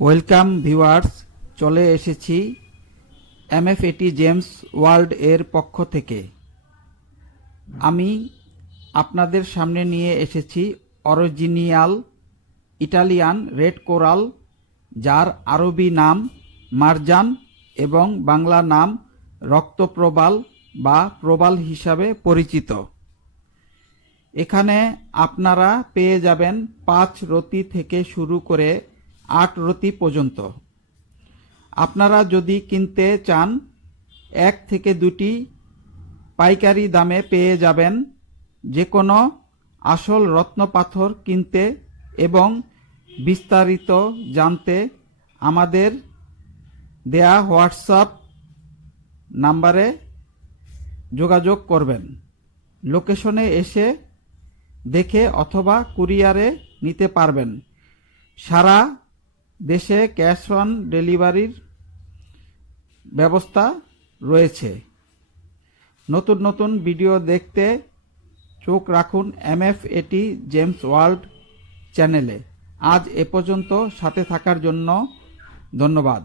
Welcome viewers চলে এসেছি এমএফএটি James world এর পক্ষ থেকে। আমি আপনাদের সামনে নিয়ে এসেছি অরিজিনিয়াল ইটালিয়ান রেড কোরাল যার আরবি নাম মারজান এবং বাংলা নাম রক্তপ্রবাল বা প্রবাল হিসাবে পরিচিত। এখানে আপনারা পেয়ে যাবেন পাঁচ রতি থেকে শুরু করে আট রতি পর্যন্ত। আপনারা যদি কিনতে চান, এক থেকে দুটি পাইকারি দামে পেয়ে যাবেন যে কোনো আসল রত্নপাথর কিনতে এবং বিস্তারিত জানতে আমাদের দেয়া হোয়াটসঅ্যাপ নাম্বারে যোগাযোগ করবেন। লোকেশনে এসে দেখে অথবা কুরিয়ারে নিতে পারবেন। সারা দেশে ক্যাশ অন ডেলিভারির ব্যবস্থা রয়েছে। নতুন নতুন ভিডিও দেখতে চোখ রাখুন এম এফ এটি জেমস ওয়ার্ল্ড চ্যানেলে। আজ এ পর্যন্ত সাথে থাকার জন্য ধন্যবাদ।